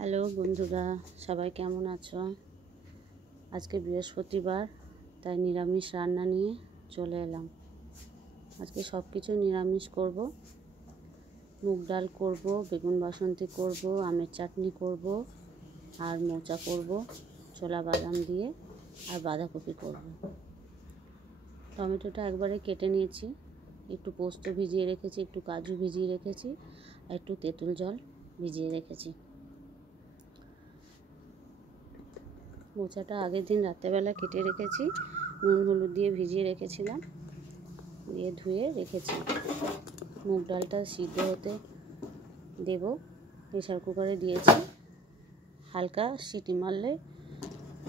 Hello বন্ধুরা, সবাই কেমন আছো? আজকে বৃহস্পতিবার, তাই নিরামিষ রান্না নিয়ে চলে এলাম। আজকে সব কিছু নিরামিষ করব। মুগ ডাল করব, বেগুন বাসন্তী করব, আমের চাটনি করব, আর মোচা করব ছোলা বাদাম দিয়ে, আর বাঁধাকপি করব। টমেটোটা একবারে কেটে নিয়েছি, একটু পোস্ত ভিজিয়ে রেখেছি, একটু কাজু ভিজিয়ে রেখেছি, আর একটু তেঁতুল জল ভিজিয়ে রেখেছি। মোচাটা আগের দিন রাত্রেবেলা কেটে রেখেছি, নুন হলুদ দিয়ে ভিজিয়ে রেখেছিলাম, দিয়ে ধুয়ে রেখেছি। মুগ ডালটা সিদ্ধ হতে দেব, প্রেসার কুকারে দিয়েছি। হালকা সিটি মারলে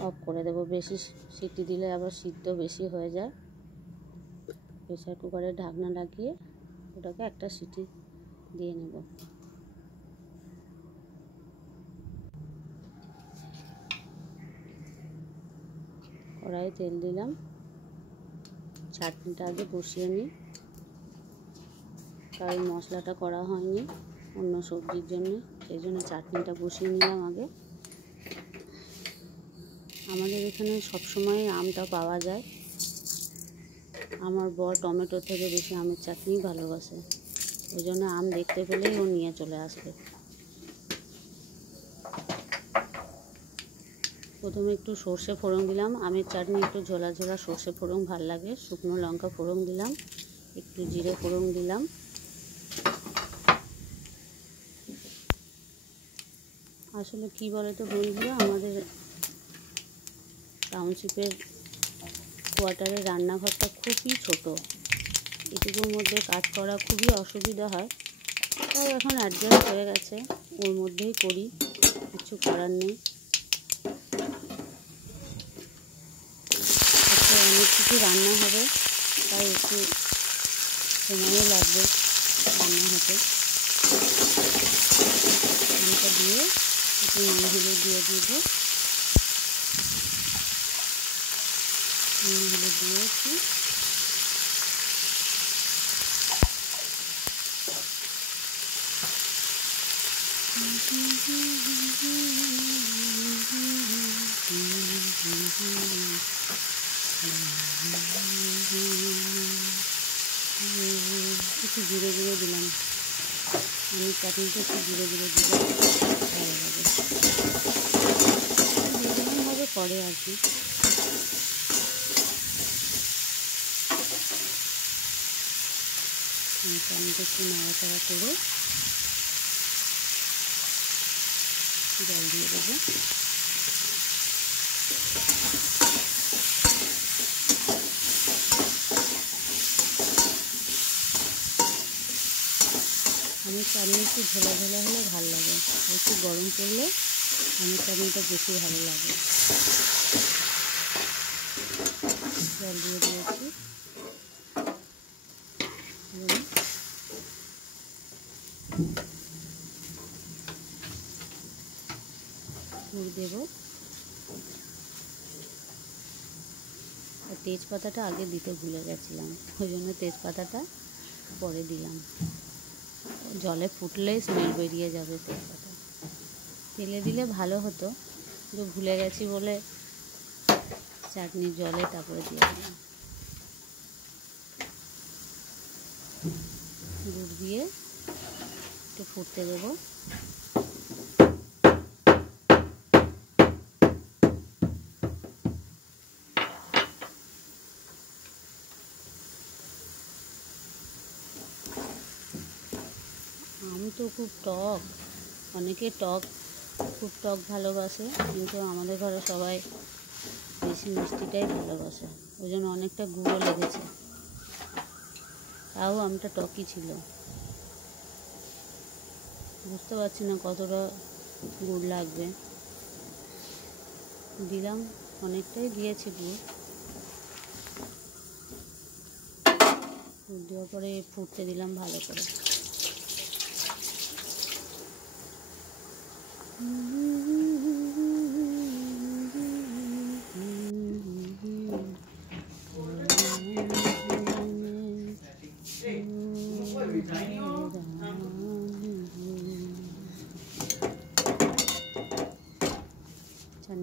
অফ করে দেব, বেশি সিটি দিলে আবার সিদ্ধ বেশি হয়ে যায়। প্রেসার কুকারে ঢাকনা লাগিয়ে ওটাকে একটা সিটি দিয়ে নেব। কড়াইয়ে তেল দিলাম, চাটনিটা আগে বসিয়ে নিই, কারণ মশলাটা করা হয়নি অন্য সবজির জন্য, সেই জন্য চাটনিটা বসিয়ে নিলাম আগে। আমাদের এখানে সবসময় আমটা পাওয়া যায়। আমার বর টমেটো থেকে বেশি আমের চাটনি ভালোবাসে, ওই জন্য আম দেখতে পেলেই ও নিয়ে চলে আসবে। প্রথমে একটু সর্ষে ফোড়ন দিলাম, আমের চাটনি একটু ঝোলা ঝোলা সর্ষে ফোড়ন ভাল লাগে। শুকনো লঙ্কা ফোড়ন দিলাম, একটু জিরে ফোড়ন দিলাম। আসলে কি বলে তো বন্ধুরা, আমাদের টাউনশিপের কোয়ার্টারের রান্নাঘরটা খুবই ছোট, এটুকুর মধ্যে কাজ করা খুবই অসুবিধা হয়। তাই এখন অ্যাডজাস্ট হয়ে গেছে, ওর মধ্যেই করি, কিছু করার নেই। অনেক কিছু রান্না হবে, তাই একটু সময়ও লাগবে রান্না হতে। আমটা দিয়ে একটু নুন হলুদ দিয়ে দেবো, নুন হলুদ দিয়েছি। একটু জিরে জিরে দিলাম, আমি চাটনিটা একটু জিরে জিরে দিলে ভালো লাগে, যেরকমভাবে করে আর কি। চাটনিটা একটু নাড়াচাড়া করে জল দিয়ে দেবো। আমের চাটনি একটু ঝোলা ঝোলা হলে ভালো লাগে, একটু গরম করলে আমের চাটনিটা বেশি ভালো লাগে। জল দিয়ে দিয়েছি, গুড় দেব, আর তেজপাতাটা আগে দিতে ভুলে গেছিলাম, ওই জন্য তেজপাতাটা পরে দিলাম। জলে ফুটলেই স্মেল বেরিয়ে যাবে তেজপাতা, তেলে দিলে ভালো হতো, কিন্তু ভুলে গেছি বলে চাটনির জলে তারপরে দিয়ে দিলাম। গুড় দিয়ে একটু ফুটতে দেবো। আম তো খুব টক, অনেকে খুব টক ভালোবাসে, কিন্তু আমাদের ঘরে সবাই বেশি মিষ্টিটাই ভালোবাসে, ওই জন্য অনেকটা গুঁড়ো লেগেছে, তাও আমটা টকই ছিল। বুঝতে পারছি না কতটা গুড় লাগবে, দিলাম অনেকটাই দিয়েছি গুড়। গুড় দেওয়ার পরে ফুটতে দিলাম ভালো করে।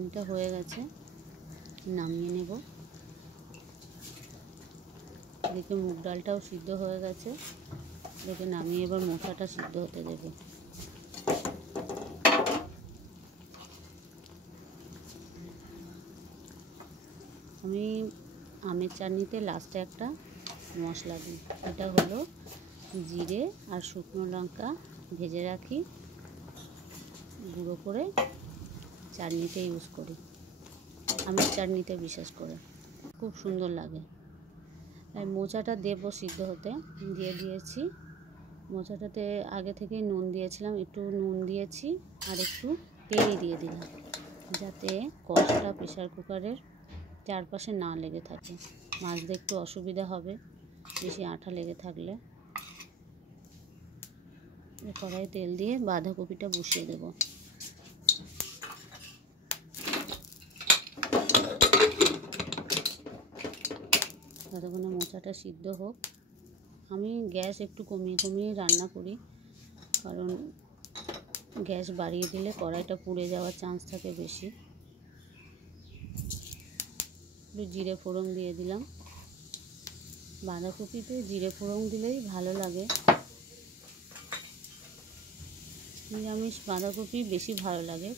চাটনিটা হয়ে গেছে, নামিয়ে নেব। এদিকে মুগ ডালটাও সিদ্ধ হয়ে গেছে, এদিকে নামিয়ে এবার মশলাটা সিদ্ধ হতে দেব। আমি আমের চাটনিতে লাস্টে একটা মশলা দিই, এটা হলো জিরে আর শুকনো লঙ্কা ভেজে রাখি, গুঁড়ো করে চাটনিতে ইউজ করি, আমের চাটনিতে বিশেষ করে খুব সুন্দর লাগে। আর মোচাটা দেব সিদ্ধ হতে, দিয়ে দিয়েছি। মোচাটাতে আগে থেকেই নুন দিয়েছিলাম, একটু নুন দিয়েছি আর একটু তেল দিয়ে দিলাম, যাতে কষটা প্রেশার কুকারের চারপাশে না লেগে থাকে, মাজতে একটু অসুবিধা হবে বেশি আঠা লেগে থাকলে। কড়াইয়ে তেল দিয়ে বাঁধাকপিটা বসিয়ে দেব। ততক্ষণে মোচাটা সিদ্ধ হোক। আমি গ্যাস একটু কমিয়ে রান্না করি, কারণ গ্যাস বাড়িয়ে দিলে কড়াইটা পুড়ে যাওয়ার চান্স থাকে বেশি। একটু জিরে ফোড়ন দিয়ে দিলাম। বাঁধাকপিতে জিরে ফোড়ন দিলেই ভালো লাগে, নিরামিষ বাঁধাকপি বেশি ভালো লাগে।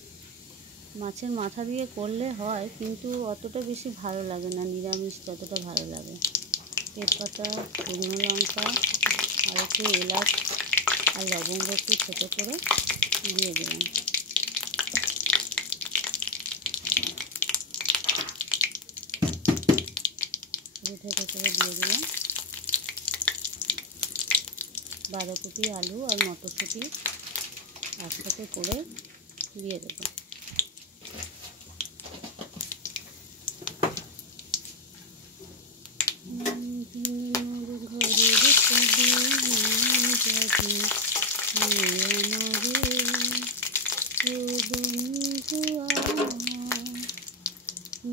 মাছের মাথা দিয়ে করলে হয়, কিন্তু অতটা বেশি ভালো লাগে না নিরামিষ যতটা ভালো লাগে। তেজপাতা, শুকনো লঙ্কা আর একটু এলাচ আর লবঙ্গ একটু ছোটো করে দিয়ে দিলাম। ছোটো করে দিয়ে দিলাম বাঁধাকপি, আলু আর মটরশুঁটি একসাথে করে দিয়ে দেবো।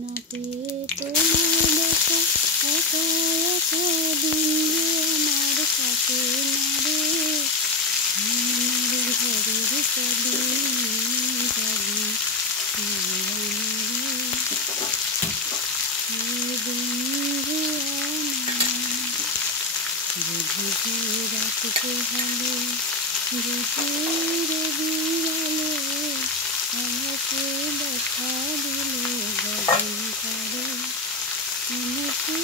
না পেয়ে তোমার দেখা একা একা দিন আমার কাছে মারে, আমার ঘরের চাবি যাবি বন্ধু আমার, বুঝি রাখতে হলে বুঝি রবিরালে আমাকে দেখা দিলে গগন করে, আমাকে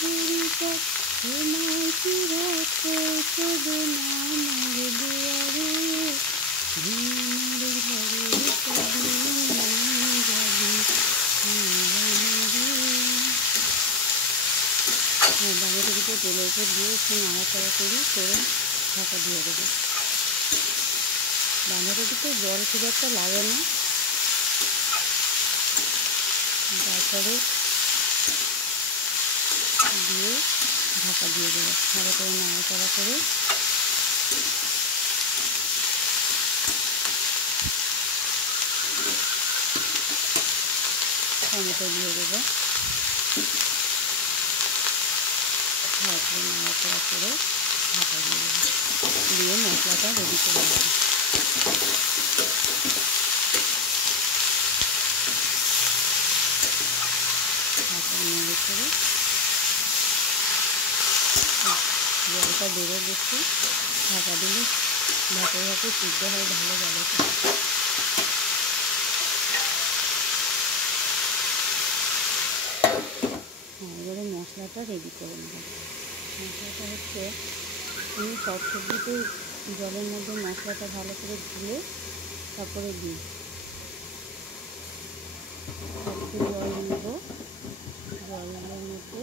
ঘুরিটা তোমার চিরাত করতে না আমার দুয়ারে, আমার ঘরের চাবি যাবি বাঁধাকপিতে তেলের উপর দিয়ে একটু নাড়াচাড়া করে ঢাকা দিয়ে দেবো। বাঁধাকপিতে জল খুব একটা লাগে না, তারপরে দিয়ে ঢাকা দিয়ে দেবো। ভালো করে নাড়াচাড়া করে টমেটো দিয়ে দেবো। ভালো করে নাড়াচাড়া করে ঢাকা দিয়ে দেবো, দিয়ে মশলাটা রেডি করে দেবো। নেড়ে করে জলটা বেড়ে গেছে, ঢাকা দিলে ভাপে সিদ্ধ হয় ভালো ভালো করে। এবারে মশলাটা রেডি করে নেব। মশলাটা হচ্ছে, আমি সব সবজিতে জলের মধ্যে মশলাটা ভালো করে ধুয়ে তারপরে দিই। একটু জল নেব, জলের মধ্যে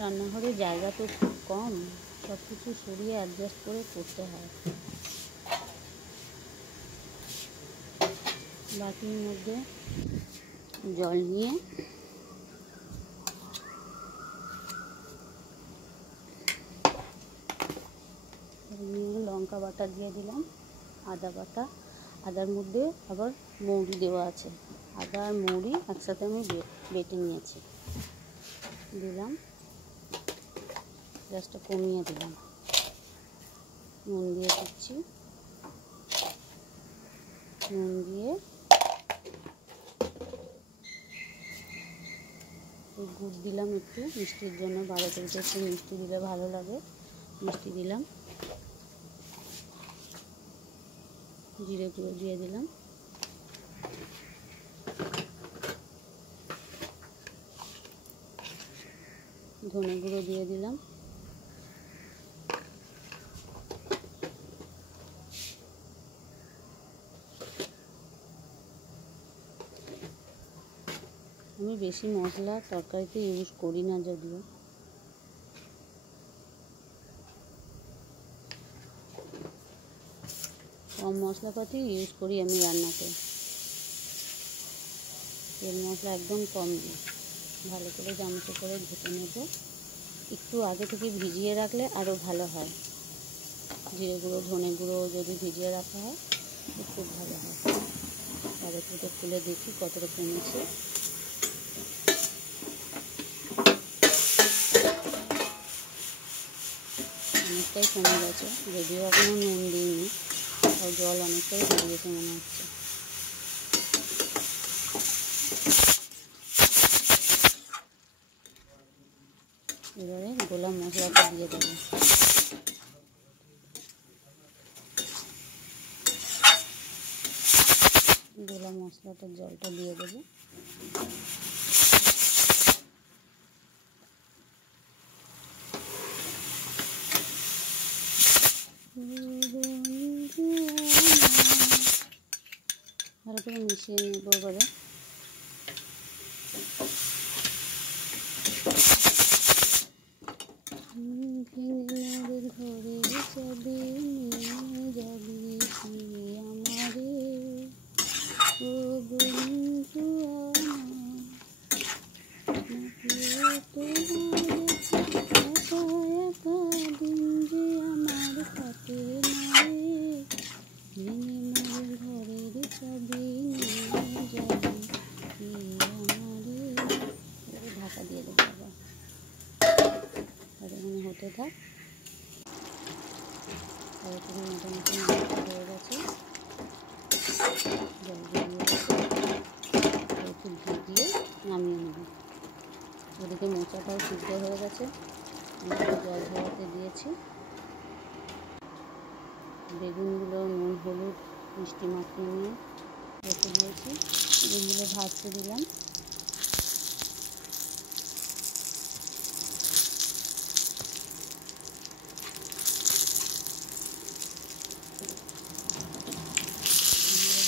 রান্নাঘরে জায়গা তো খুব কম, সব কিছু সরিয়ে অ্যাডজাস্ট করে করতে হয়। বাটির মধ্যে জল নিয়ে লঙ্কা বাটা দিয়ে দিলাম, আদা বাটা, আদার মধ্যে আবার মৌরি দেওয়া আছে, আদা আর মৌরি একসাথে আমি বেটে নিয়েছি, দিলাম। গ্যাসটা কমিয়ে দিলাম, নুন দিয়ে দিচ্ছি, নুন দিয়ে গুড় দিলাম একটু মিষ্টির জন্য, 12 কেজিতে একটু মিষ্টি দিলে ভালো লাগে, মিষ্টি দিলাম। জিরে গুঁড়ো দিয়ে দিলাম, ধনে গুঁড়ো দিয়ে দিলাম, আমি বেশি মশলা তরকারিতে ইউজ করি না, যদিও কম মশলাপাতি ইউজ করি আমি রান্নাতে। তেল মশলা একদম কম দিই। ভালো করে চামচে করে ঘেটে নেব। একটু আগে থেকে ভিজিয়ে রাখলে আরও ভালো হয়। জিরে গুঁড়ো ধনে গুঁড়ো যদি ভিজিয়ে রাখা হয় তো খুব ভালো হয়। তারপরে থেকে খুলে দেখি কতটা কমেছে। অনেকটাই কমে গেছে, যদিও এখনও নুন দিইনি, আর জল অনেকটাই বেরিয়েছে মনে হচ্ছে। এবারে গোলা মশলাটা দিয়ে দেবো। গোলা মশলাটার জলটা দিয়ে দেবো। ভালো করে মিশিয়ে নেব। এবারে ঘরে যাবি নিয়ে যাবি কি আমারে ও বন্ধু দিন যে আমার কাটে না রে, ঘরের ছবি নিয়ে যাবি কি আমারে। ঢাকা দিয়ে দেবো আবার, আর এখানে হতে থাক। তারপরে মোটামুটি হয়ে গেছে, জল বেরিয়ে গেছে, একটু ঘি দিয়ে নামিয়ে নেব। ওদিকে মোচাটাও সিদ্ধ হয়ে গেছে, জল ঝরাতে দিয়েছি। বেগুনগুলো নুন হলুদ মিষ্টি মাখিয়ে নিয়ে রেখে দিয়েছি, বেগুনগুলো ভাজতে দিলাম।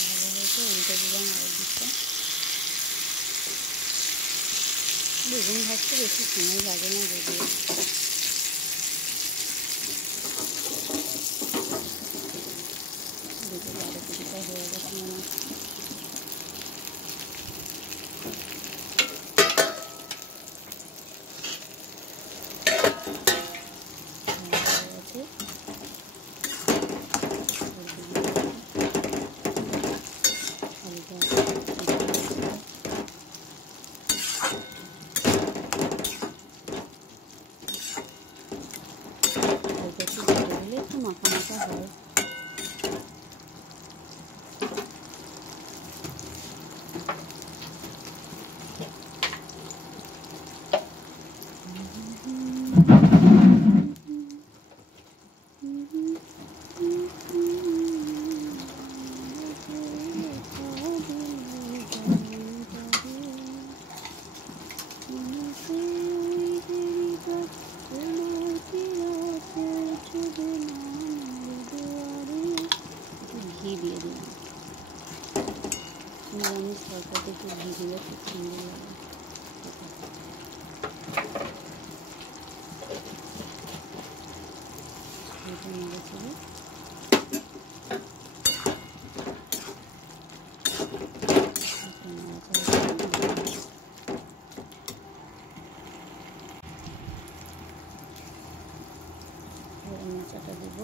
ভালো হয়েছে, উল্টে দিলাম আরেক দিকটা। বেগুন ভাজতে বেশি সময় লাগে না, যদিও দুটো 12 কেজিটা হয়ে গেছে মনে হচ্ছে। একটু মাখা মাখা হয়। ঘি দিয়ে দিলাম, নিরামিষ তরকারিতে একটু ঘি দিলে খুব সুন্দর লাগে। নেড়ে চেড়ে মোচাটা দেব,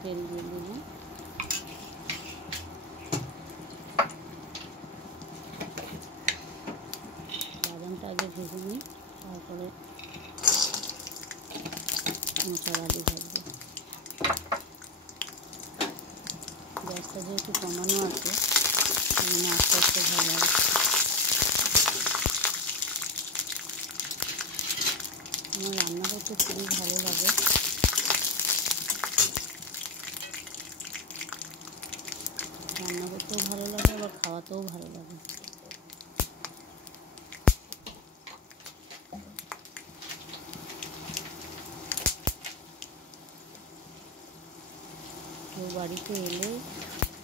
তেল দিয়ে দিলাম। বাদামটা আগে ভেজে নিই, তারপরে মোচার আলু ভাজবো। গ্যাসটা যেহেতু কমানো আছে মানে আস্তে আস্তে ভালো হবে। আমার রান্না করতে খুবই ভালো লাগে। রান্না করতেও ভালো লাগে, আবার খাওয়াতেও ভালো লাগে। কেউ বাড়িতে এলে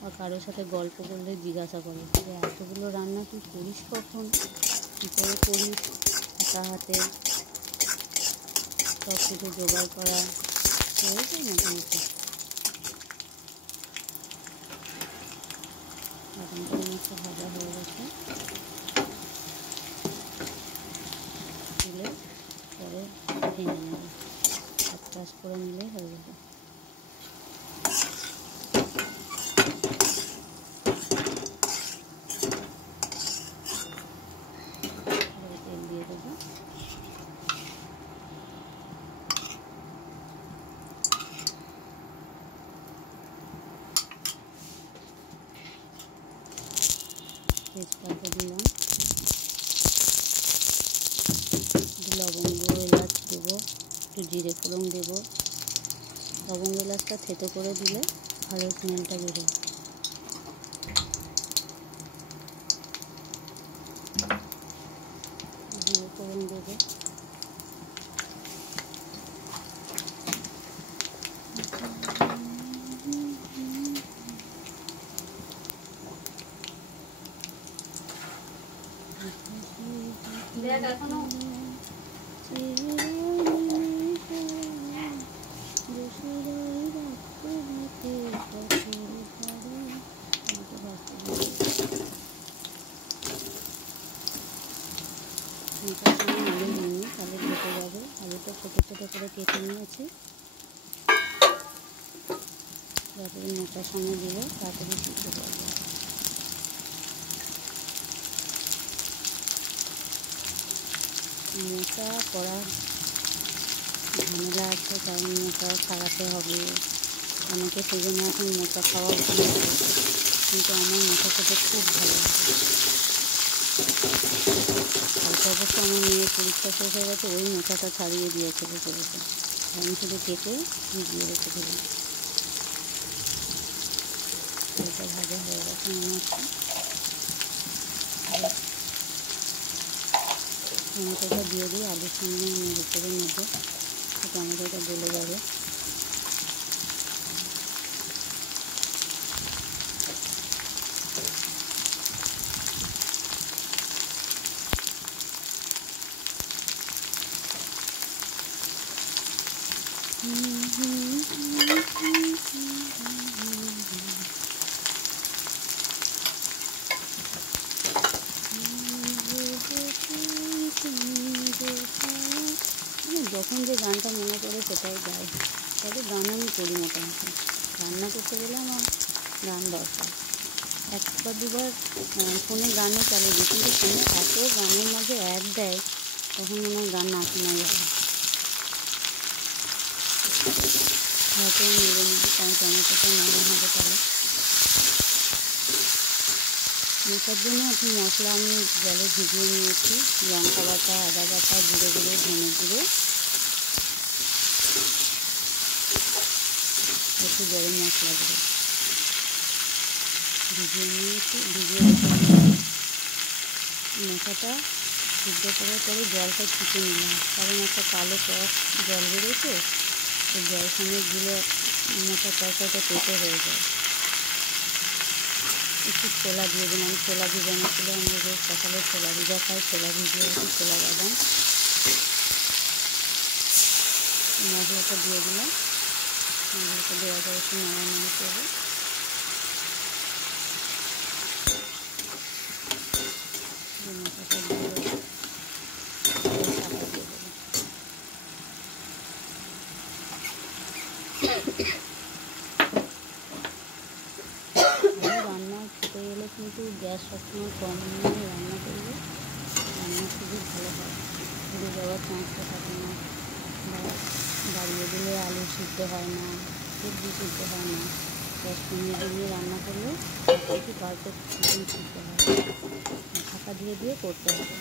বা কারোর সাথে গল্প করলে জিজ্ঞাসা করে যে এতগুলো রান্না তুই করিস কখন, কী করে করিস, একা হাতে সব কিছু জোগাড় করা হয়েছে মোটামুটি। বাদামটা মাছটা ভাজা হয়ে গেছে, তুলে পরে ভেঙে নেবে, কাজ করে নিলেই হয়ে যাবে। তেল দিয়ে দেবো, তেজপাতা দিলাম, লবঙ্গ এলাচ দেবো, একটু জিরে ফোড়ন দেবো। লবঙ্গ এলাচটা থেতো করে দিলে ভালো স্মেলটা বেরোয়। জিরে ফোড়ন দেবো, এখনো আলু নিয়ে তাহলে ঢেকে যাবে। আলুটা ছোটো ছোটো করে কেটে নিয়েছি, যাতে মোটার সঙ্গে দিলে তাড়াতাড়ি সিদ্ধ করবে। মোটা করা ঝামেলা আছে, কারণ মোটা ছাড়াতে হবে। অনেকে সেজন্য এখন মোটা খাওয়া ভুলে গেছে, কিন্তু আমার মোটা খেতে খুব ভালো লাগে। কালকে অবশ্য আমার মেয়ের পরীক্ষা শেষ হয়ে গেছে, ওই মোটাটা ছাড়িয়ে দিয়েছে বসে বসে, আমি শুধু কেটে ভিজিয়ে রেখে দিলাম। এটা ভাজা হয়ে গেছে মনে হচ্ছে। টমেটোটা দিয়ে দিই, আলুর সঙ্গে নেড়ে করে নেবো, টমেটোটা গলে যাবে। যখন যে গানটা মনে পড়ে সেটাই গাই, তবে গান আমি করি মোটামুটি। রান্না করতে গেলে আমার গান দরকার। একবার দুবার ফোনে গানও চালিয়ে দিই, কিন্তু ফোনে এত গানের মাঝে অ্যাড দেয়, তখন মনে হয় গান না শোনাই যাবে। হয়তো নেড়ে নিবি, কারণ টমেটোটা নরম হবে। তাহলে মেটার জন্য এখন মশলা আমি জলে ভিজিয়ে নিয়েছি। লঙ্কা বাটা, আদা বাটা, জিরে গুঁড়ো, ধনে গুঁড়ো, একটু গরম মশলা গুঁড়ো ভিজিয়ে নিয়েছি। ভিজিয়ে মশলাটা সিদ্ধ করার পরে জলটা ছিটে নিলাম, কারণ একটা কালো টক জল বেরোচ্ছে, তো জল সঙ্গে দিলে মোটা তরকারিটা পেটে হয়ে যায়। একটু ছোলা দিয়ে দিলাম, ছোলা ভিজানো ছিল, আমি রোজ সকালে ছোলা ভিজা খাই, ছোলা ভিজিয়ে রাখি, ছোলা বাদাম। মশলাটা দিয়ে দিলাম, মশলাটা দেওয়ার পরে একটু নাড়ানাড়ি করবো। মশলাটা দিয়ে দেবো, চাপা দিয়ে দেবো। রান্না খেতে গেলে কিন্তু গ্যাস সবসময় কম নিয়ে রান্না করলে রান্না খুবই ভালো হয়, পুড়ে যাওয়ার চান্সটা থাকে না, বা বাড়িয়ে দিলে আলু সিদ্ধ হয় না, সবজি সিদ্ধ হয় না। 10-15 মিনিট রান্না করলে একটু পারফেক্ট চিকেন সিদ্ধ হয়। ঢাকা দিয়ে দিয়ে করতে হবে।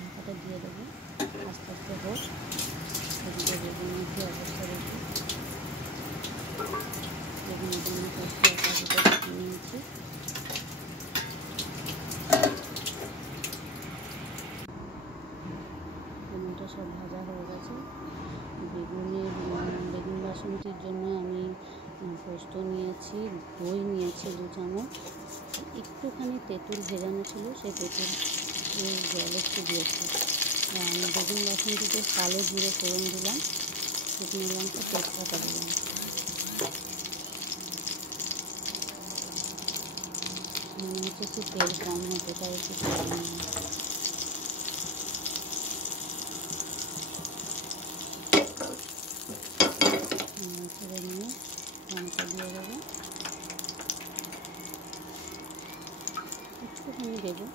ঢাকাটা দিয়ে দেবো, আস্তে আস্তে হোক। এদিকে বেগুনের কি অবস্থা দেখি। বেগুনের জন্য ফার্স্টে আলুটা কেটে নিয়েছি। বেগুনটা সব ভাজা হয়ে গেছে। বেগুন বাসন্তির জন্য আমি পোস্ত নিয়েছি, দই নিয়েছি 2 চামচ, একটুখানি তেঁতুল ভেজানো ছিল, সেই তেঁতুল জল একটু দিয়েছি। আমি বেগুন বাসন্তিতে কালো জিরে ফোড়ন দিলাম, শুকনো লঙ্কা তেজপাতা দিলাম। মনে হচ্ছে একটু তেল কম হতো, তাই একটু তেল নিলাম। ছেড়ে নিয়ে লঙ্কা দিয়ে দেবো, একটুখানি দেবো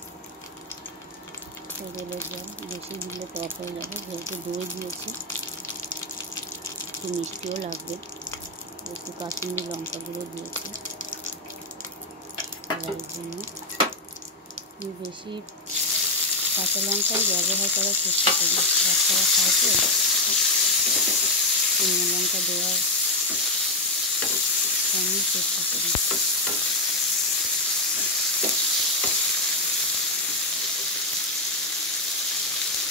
তেলের জল, বেশি দিলে টক হয়ে যাবে। যেহেতু দই দিয়েছি একটু মিষ্টিও লাগবে। একটু কাশ্মীরি লঙ্কা গুঁড়ো দিয়েছি কালারের জন্য। আমি বেশি কাঁচা লঙ্কাই ব্যবহার করার চেষ্টা করি, বাচ্চারা খায় তো, শুকনো লঙ্কা দেওয়ার আমি চেষ্টা করি।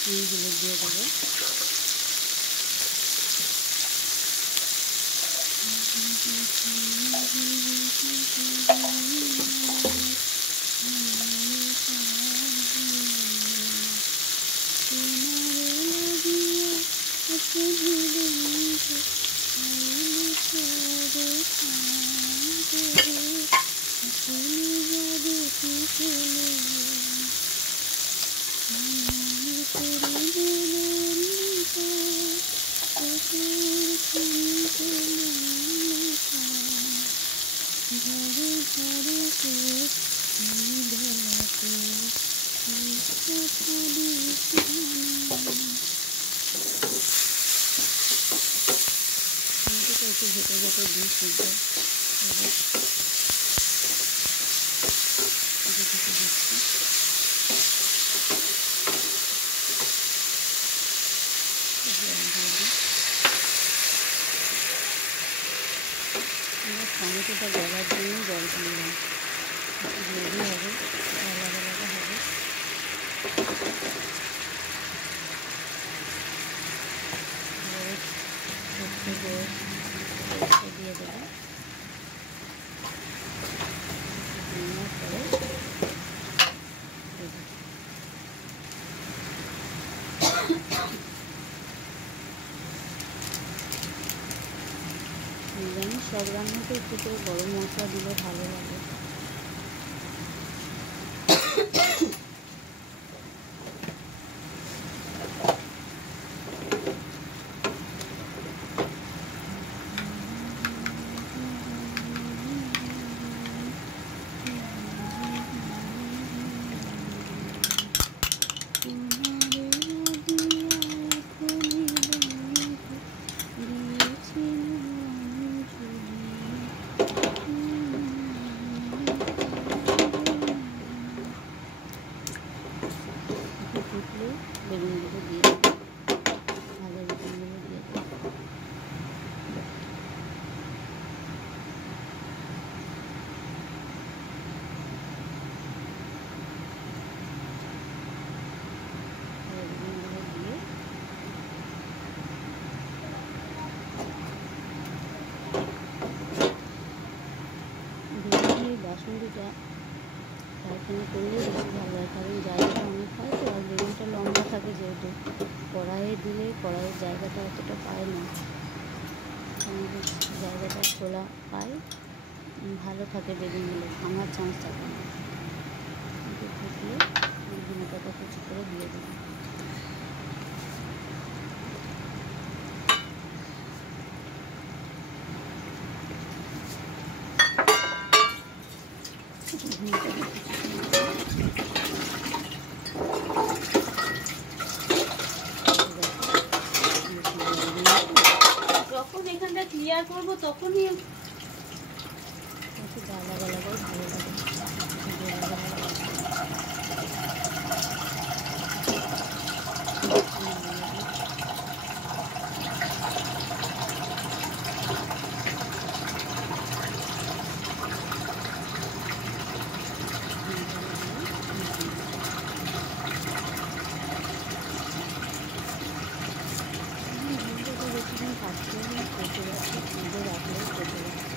হলুদ দিয়ে দেবো, একটু ভেতরে ভেতরে দিয়ে সিদ্ধ হবে। দিচ্ছি টমেটোটা গলার জন্য জল দিলাম, গ্রেভি হবে, আলাদা আলাদা হবে। দিয়ে দেবো, নেওয়ার পরে নিরামিষ সব রান্নাতে একটু করে গরম মশলা দিলে ভালো লাগে। ফুটলে বেগুনগুলো দিয়ে দেবো, ভাজা বেগুনগুলো দিয়ে দেবো। বেগুনের বাসন্তিটা পায়খানা করলে বেশি ভালো হয়, কারণ জায়গাটা অনেক হয় তো, আর বেগুনটা লম্বা থাকে যেহেতু, কড়াইয়ে দিলে কড়াইয়ের জায়গাটা অতটা পায় না, জায়গাটা খোলা পায়, ভালো থাকে বেগুনগুলো, ভাঙার চান্স থাকে না। একটু ফুটলে ধনে পাতা কুচি করে দিয়ে দেবো। শেয়ার করবো তখনই একটু গালা গালা করে ভালো লাগে। বেশিদিন থাকতে কেটে যাচ্ছে, ফ্রিজে রাখলেও কেটে যাচ্ছে।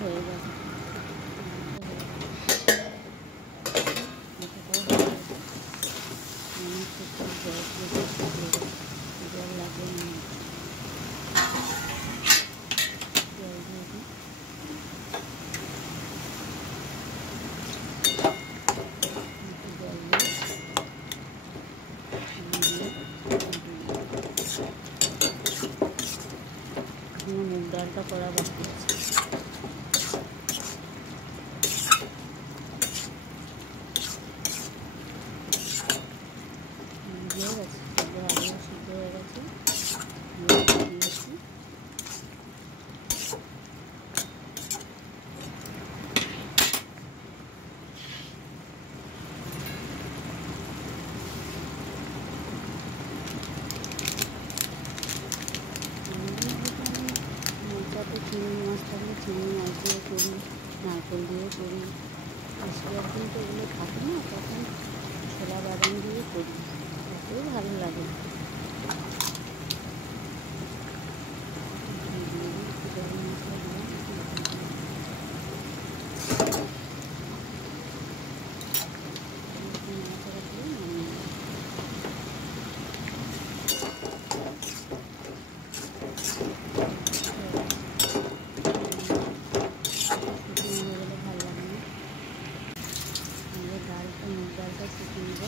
হয়ে যাবে, জল লাগে মুগ ডালটা করা বাকি আছে। হয়ে গেছে, আলু সিদ্ধ হয়ে গেছে, দিয়েছি। মশলাতে চিংড়ি মাছ থাকলে চিংড়ি মাছ দিয়ে করি, নারকেল দিয়ে করি। বেশিরভাগ দিন তো এগুলো থাকে না, তখন ছোলা বাদাম দিয়ে করি, তাতেও ভালো লাগে। গরম মশলা দিলাম, মুগ ডালটা শুকিয়ে নেব।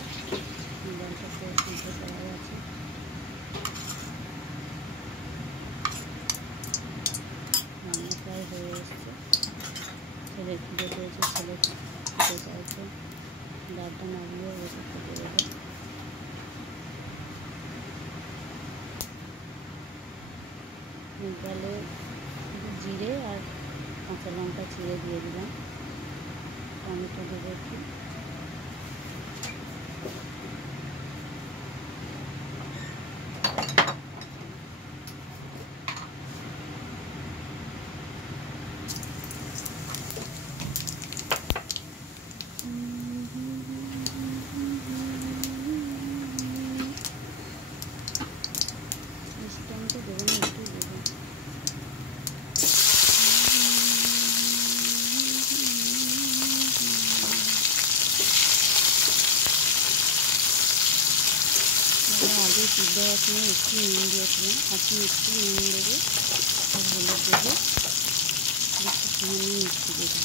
মুগ ডালটা সিদ্ধ করা আছে। রান্না প্রায় হয়ে এসছে। ছেলে খিদে পেয়েছে, ছেলে খেতে চাইছে। ডালটা নামিয়ে ওকে খেতে দেবো। মুগ ডালে জিরে আর কাঁচা লঙ্কা চিড়ে দিয়ে দিলাম, টমেটো দেবো একটু। টমেটো দেবো না, একটু দেবো। আলু সিদ্ধ হওয়ার সময় একটু নুন দিয়েছিলাম, এখন একটু নুন দেবো আর হলুদ দেবো, একটু সামান্য মিষ্টি দেবো।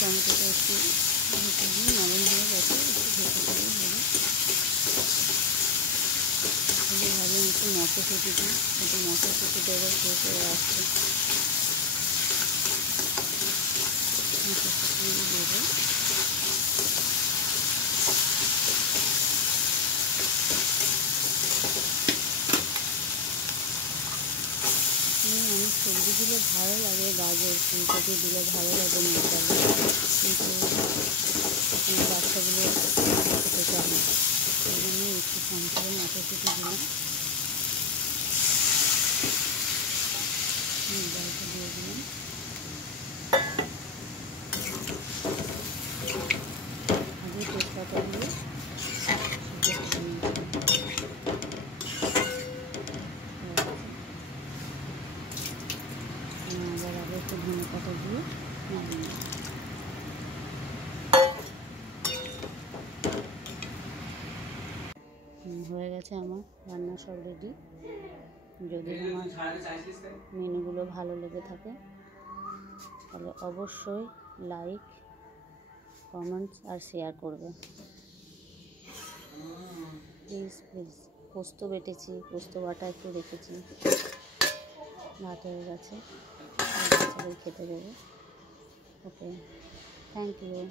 টমেটোটা একটু ভেজে দিই, নরম হয়ে গেছে, একটু ভেজে দিলেই হবে। ভালো একটু মটরশুঁটি দিই, একটু মটরশুঁটিটা এবার শেষ হয়ে আসছে, মটরশুঁটি দেবো। অনেক সবজি দিলে ভালো লাগে, গাজর ফুলকপি দিলে ভালো লাগে মুগ ডালে, কিন্তু বাচ্চাগুলো খেতে চায় না, সেই জন্য একটু কম করে মটরশুঁটি দিলাম। মুগ ডালটা দিয়ে দিলাম। পাতা দিয়ে আবার আগে একটু ধনে পাতা দিয়ে হয়ে গেছে আমার রান্না সব রেডি। যদি আমার মেনুগুলো ভালো লেগে থাকে তাহলে অবশ্যই লাইক, কমেন্টস আর শেয়ার করবে প্লিজ প্লিজ। পোস্ত বেটেছি, পোস্ত বাটা একটু রেখেছি, ভাত হয়ে গেছে, বাচ্চাদের খেতে দেবো। ওকে, থ্যাংক ইউ।